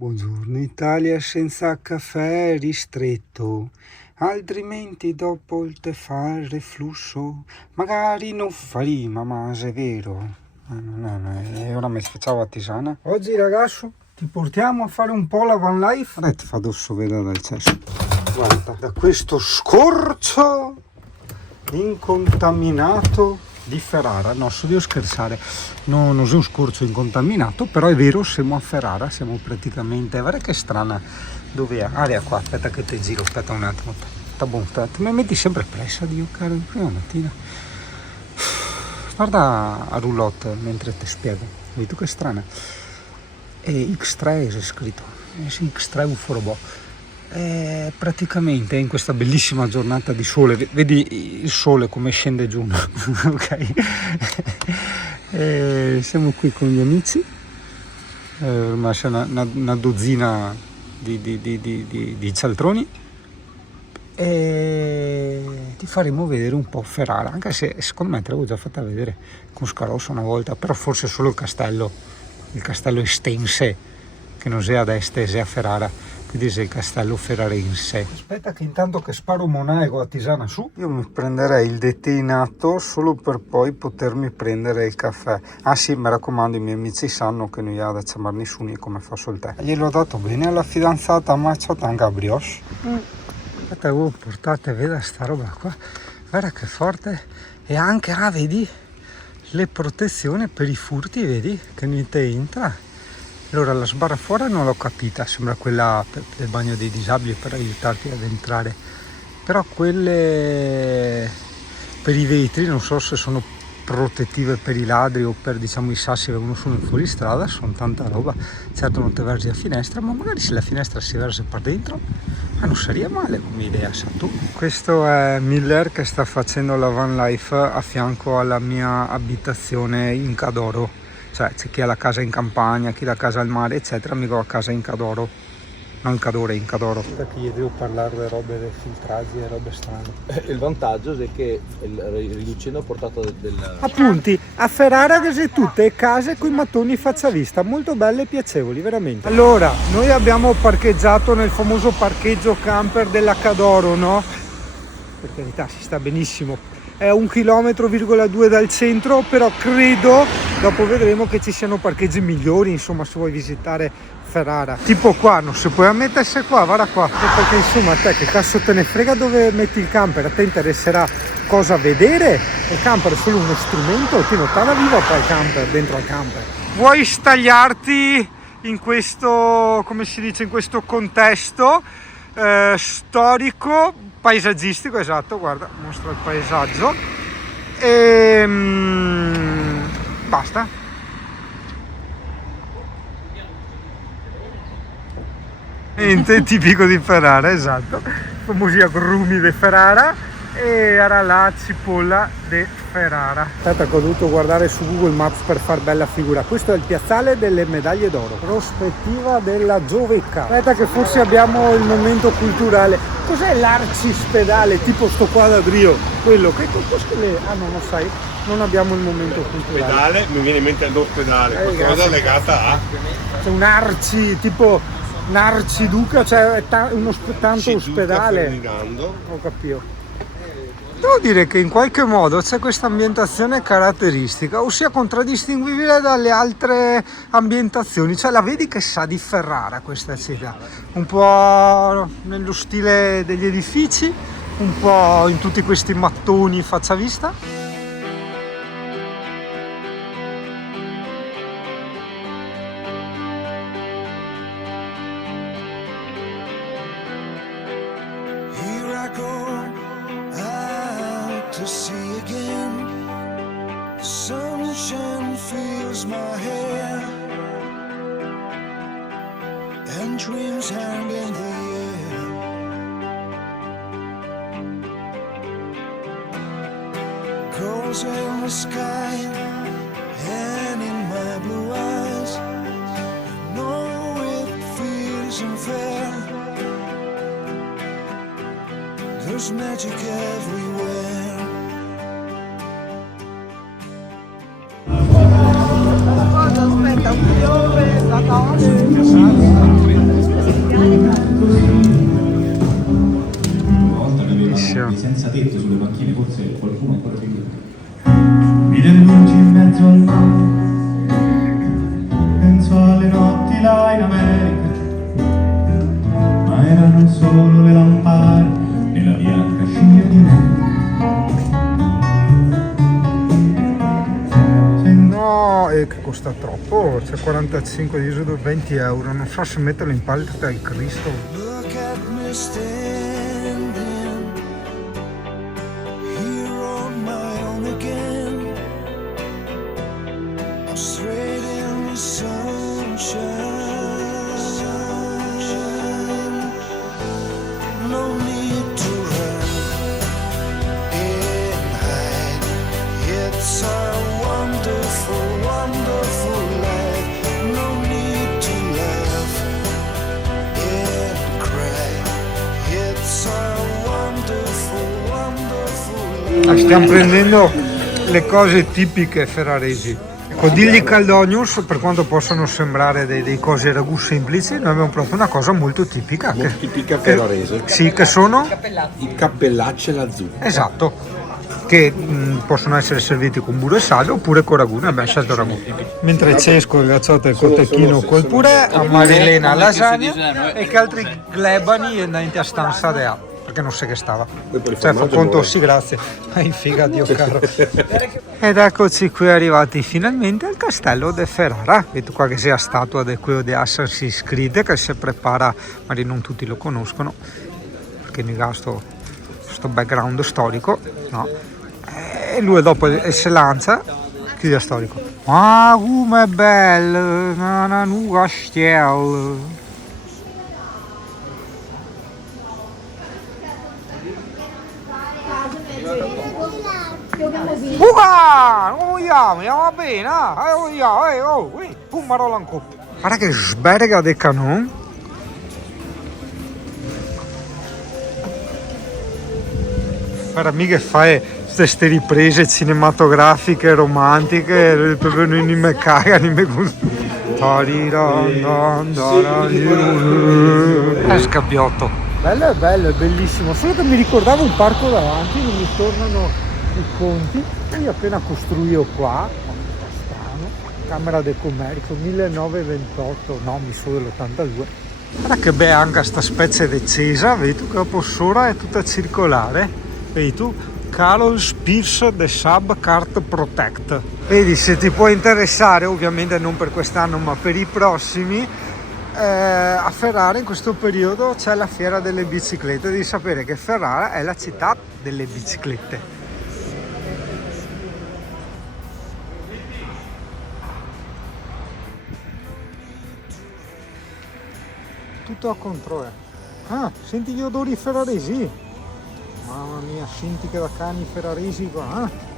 Buongiorno Italia senza caffè ristretto, altrimenti dopo il tè fa il reflusso, magari non fa rima, ma se è vero. E ora mi facciamo a tisana. Oggi ragazzo ti portiamo a fare un po' la van life. Ti fa addosso vedere dal cesso. Guarda, da questo scorcio incontaminato di Ferrara. No, so devo scherzare, non uso un scorcio incontaminato, però è vero, siamo a Ferrara, siamo praticamente, guarda che strana, dove è? Area qua, aspetta che ti giro, aspetta un attimo, sta buono, mi metti sempre pressa, Dio caro, di prima mattina. Guarda a roulotte mentre ti spiego, vedi tu che strana, e X3 è scritto, X3 Uforobo. Praticamente in questa bellissima giornata di sole, vedi il sole come scende giù, ok? Siamo qui con gli amici, ormai c'è una dozzina di cialtroni e ti faremo vedere un po' Ferrara, anche se secondo me te l'avevo già fatta vedere con Scarossa una volta, però forse solo il castello estense, che non sia ad est, sia a Ferrara. Quindi è il castello ferrarense. Aspetta che intanto che sparo monaco a tisana su, io mi prenderei il dettinato solo per poi potermi prendere il caffè. Ah sì, mi raccomando, i miei amici sanno che non gli ha da chiamare nessuno come faccio il tè. Gliel'ho dato bene alla fidanzata, ma c'ho tanta brioche. Aspetta, voi portate, veda sta roba qua, guarda che forte. E anche, vedi, le protezioni per i furti, vedi, che niente entra. Allora la sbarra fuori non l'ho capita, sembra quella del bagno dei disabili per aiutarti ad entrare, però quelle per i vetri non so se sono protettive per i ladri o per, diciamo, i sassi che vengono su in fuoristrada, sono tanta roba. Certo non ti versi la finestra, ma magari se la finestra si versa per dentro, non sarebbe male come idea, sa tu. Questo è Miller che sta facendo la van life a fianco alla mia abitazione in Cadoro. Cioè c'è chi ha la casa in campagna, chi ha la casa al mare, eccetera, mi va a casa in Cadoro. Non in Cadore, in Cadoro. Perché gli devo parlare delle robe dei filtraggi e robe strane. Il vantaggio è che riducendo il portato Appunti, a Ferrara che sei tutte case con i mattoni faccia vista, molto belle e piacevoli, veramente. Allora, noi abbiamo parcheggiato nel famoso parcheggio camper della Cadoro, no? Per carità, si sta benissimo. È 1,2 km dal centro, però credo, dopo vedremo, che ci siano parcheggi migliori, insomma, se vuoi visitare Ferrara. Tipo qua, non si può ammettersi qua, guarda qua. Perché insomma, a te che cazzo te ne frega dove metti il camper? A te interesserà cosa vedere? Il camper è solo uno strumento, ti notava viva poi il camper, dentro al camper. Vuoi stagliarti in questo, come si dice, in questo contesto storico, paesaggistico, esatto, guarda, mostra il paesaggio e basta. Niente, tipico di Ferrara, esatto, famosi agrumi di Ferrara, e era la cipolla di Ferrara. Aspetta che ho dovuto guardare su Google Maps per far bella figura. Questo è il piazzale delle medaglie d'oro, prospettiva della Giovecca. Aspetta che forse abbiamo il momento culturale. Cos'è l'arcispedale? Tipo sto quadradrio, quello che no, non sai, non abbiamo il momento culturale. Pedale, mi viene in mente l'ospedale, qualcosa legata a... C'è un arci, tipo un'arciduca, cioè uno tanto ospedale. Ho capito. Devo dire che in qualche modo c'è questa ambientazione caratteristica, ossia contraddistinguibile dalle altre ambientazioni, cioè la vedi che sa di Ferrara questa città, un po' nello stile degli edifici, un po' in tutti questi mattoni faccia vista. To see again, the sunshine fills my hair, and dreams hang in the air. Goals in the sky and in my blue eyes, I know it feels unfair. There's magic everywhere. Aspetta, un fiore, la solo le lampare nella bianca scia di No, e che costa troppo, c'è 45 di uso 20 euro, non so se metterlo in pallet del Cristo. Look at me standing here on my own again. I'm straight in the sunshine. No need to run and hide. It's a wonderful, wonderful life. No need to laugh and cry. It's a wonderful, wonderful. Stiamo prendendo le cose tipiche ferraresi. Condigli Caldonius, per quanto possano sembrare dei cose ragù semplici, noi abbiamo proprio una cosa molto tipica. Molto tipica ferrarese. Sì, che sono? I cappellacci alla zucca. Esatto, che possono essere serviti con burro e sale oppure con ragù, noi abbiamo scelto ragù. Mentre Cesco gazzotta il cotechino col purè, a Marilena lasagna e che altri glebani e a stanza dea. Perché non sai che stava. Cioè, fa conto, sì, grazie. In figa, Dio caro. Ed eccoci qui arrivati finalmente al castello de Ferrara. Vedete qua che sia statua di quello di Assassin's Creed che si prepara, magari non tutti lo conoscono, perché non ha sto background storico, no? E lui dopo si lancia, chi è storico? Ah, come è bello, una nuova stella. Va bene, guarda che sberga de canon. Guarda, mica fai queste riprese cinematografiche, romantiche, proprio non mi caga, non mi gusta. È scabbiotto. Bello, è bellissimo, solo che mi ricordavo un parco davanti, non mi tornano i conti. E io appena costruito qua, strano, Camera del Commercio, 1928, no, mi sono dell'82. Guarda che bella anche sta specie di cesa, vedi tu che la possora è tutta circolare, vedi tu? Carol Spears The Sub Cart Protect. Vedi, se ti può interessare, ovviamente non per quest'anno ma per i prossimi, a Ferrara in questo periodo c'è la fiera delle biciclette. Devi sapere che Ferrara è la città delle biciclette. Tutto a controllo. Ah, senti gli odori ferraresi. Mamma mia, senti che da cani ferraresi qua.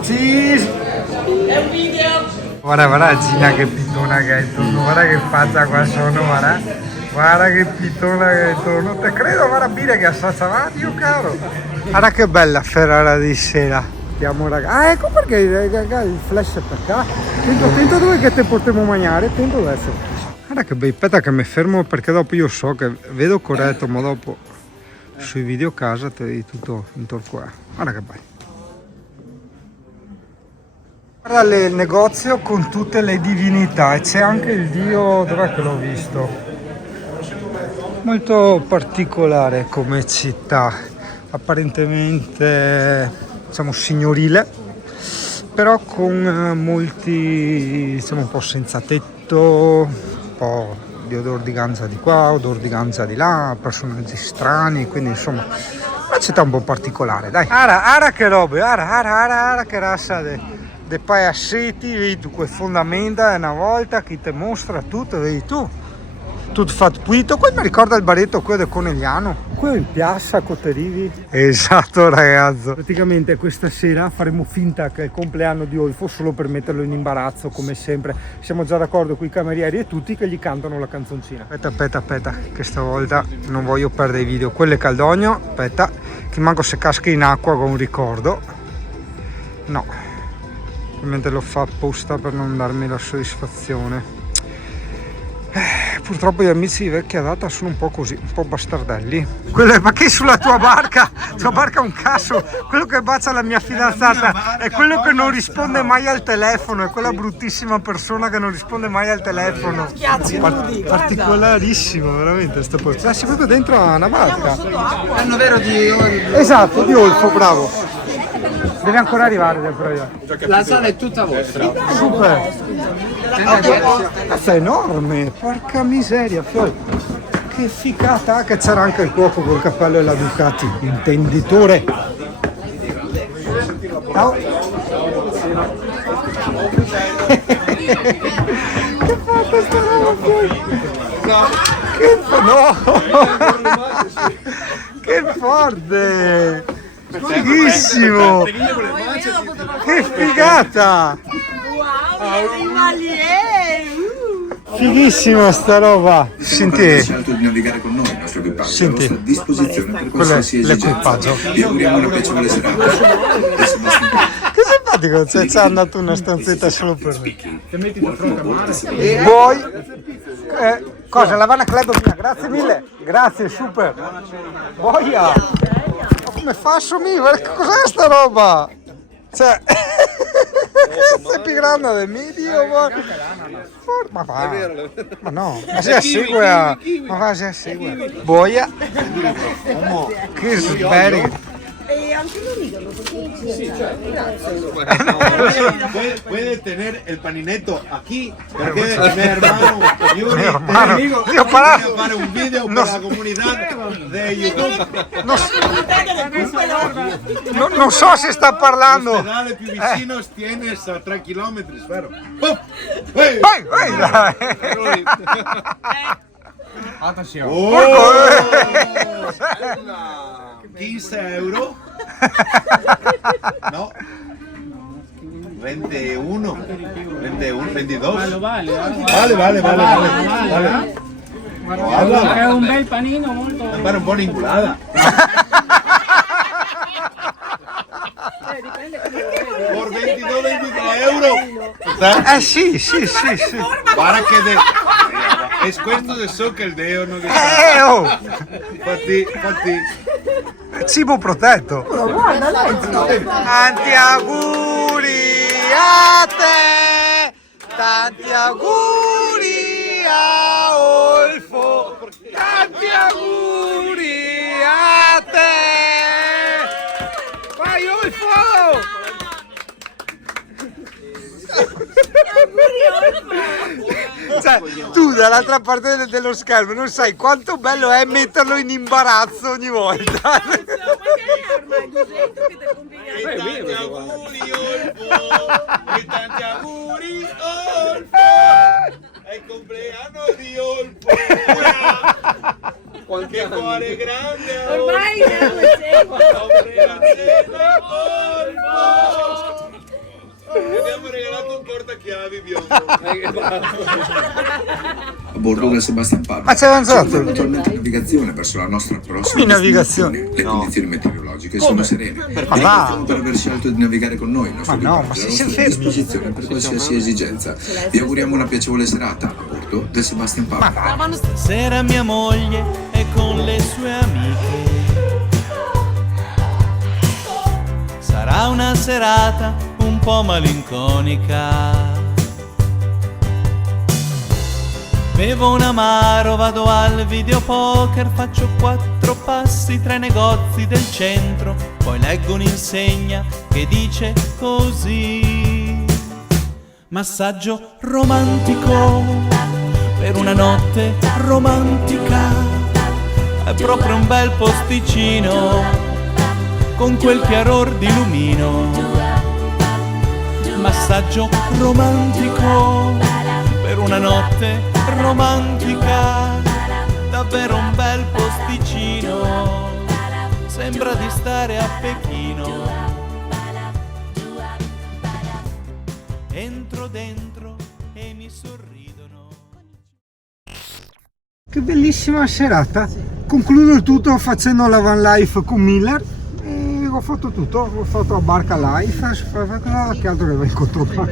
Cheese! È un video! Guarda Gina che pitona che è intorno, guarda che faccia qua sono, guarda che pitona che è intorno, te credo, guarda Bire che assaggia avanti, io caro! Guarda che bella Ferrara di sera! Andiamo ragazzi, ecco perché il flash per qua, attento dove che te portiamo a mangiare, attento adesso. Guarda che bei, aspetta che mi fermo perché dopo io so che vedo corretto, ma dopo sui video casa te vedi tutto intorno qua, guarda che bello. Guarda il negozio con tutte le divinità e c'è anche il dio, dov'è che l'ho visto? Molto particolare come città, apparentemente diciamo signorile, però con molti, diciamo un po' senza tetto, un po' di odor di ganza di qua, odor di ganza di là, personaggi strani, quindi insomma una città un po' particolare, dai. Ara che robe, ara che razza de paessetti, vedi tu quelle fondamenta una volta, chi te mostra tutto, vedi tu. Tutto fatto pulito, quello mi ricorda il baretto quello del Conegliano, quello in piazza Coterivi. Esatto ragazzo, praticamente questa sera faremo finta che è il compleanno di Olfo solo per metterlo in imbarazzo come sempre. Siamo già d'accordo con i camerieri e tutti che gli cantano la canzoncina. Aspetta che stavolta non voglio perdere i video. Quello è Caldogno, aspetta che manco se casca in acqua con un ricordo, no, ovviamente lo fa apposta per non darmi la soddisfazione. Purtroppo gli amici di vecchia data sono un po' così, un po' bastardelli. Ma che sulla tua barca è un caso, quello che bacia la mia fidanzata è quello che non risponde mai al telefono, è quella bruttissima persona che non risponde mai al telefono. Particolarissimo, veramente sto posto. Sei proprio dentro a una barca. Hanno vero di... Esatto, di Olfo, bravo. Deve ancora arrivare del progetto. La sala è tutta vostra. Super. Cazzo è enorme, porca miseria, Fiol. Che figata, che c'era anche il cuoco col cappello della Ducati, intenditore. Ciao. Che fatta sta roba, Fiol? No. Che forte. Fighissimo. Che figata. Fighissima sta roba. Senti, scelto di navigare con noi, il nostro equipaggio è a senti, vostra disposizione per quello è qualsiasi esigenza. l'equipaggio. Vi auguriamo una piacevole serata. Che simpatico, c'è andato una stanzetta solo per me. Voi cosa? La Havana Club mia, grazie mille, grazie, super. Boia, ma come fa a somigliare? Cos'è sta roba? Cioè, sei più grande del medio, ma va, ma no, ma si assegue, ma va, si assegue. Boia, che sberi. Puede tener el paninetto aquí, porque mi hermano Yuri Io para... para un video para la comunidad de YouTube. Non so se sta parlando. L'ospedale più vicino tienes a 3 chilometri, spero. Vai, dai. Oh, 15 euro. No. 21, 22. Vale. È un bel panino molto... Fare un po' un'ingulata. Por 22 euro. Sì. Para que es questo de so che il deo non Infatti. Cibo protetto. Tanti auguri a te, tanti auguri a Olfo, tanti auguri a te. Vai Olfo! Cioè, tu dall'altra parte dello schermo non sai quanto bello è metterlo in imbarazzo ogni volta. Tanti auguri Olfo, e tanti auguri Olfo, è il compleanno di Olfo. Qualche cuore grande ormai andiamo Olfo. Abbiamo regalato un portachiavi biondo. A bordo del Sebastian Pablo. Ma c'è avanzato? Attualmente in navigazione verso la nostra prossima Come navigazione? destinazione. Le condizioni meteorologiche sono serene. Ma va! Per aver scelto di navigare con noi, il nostro Ma no, equipaggio ma è a si vostra fermi. disposizione per qualsiasi esigenza. Vi auguriamo una piacevole serata a bordo del Sebastian Pablo. Stasera mia moglie è con le sue amiche. Sarà una serata un po' malinconica. Bevo un amaro, vado al videopoker, faccio 4 passi tra i negozi del centro, poi leggo un'insegna che dice così: massaggio romantico per una notte romantica. È proprio un bel posticino con quel chiaror di lumino. Massaggio romantico per una notte romantica, davvero un bel posticino, sembra di stare a Pechino. Entro dentro e mi sorridono. Che bellissima serata. Concludo il tutto facendo la van life con Miller. E ho fatto tutto, ho fatto la barca life, che altro che va incontro qua.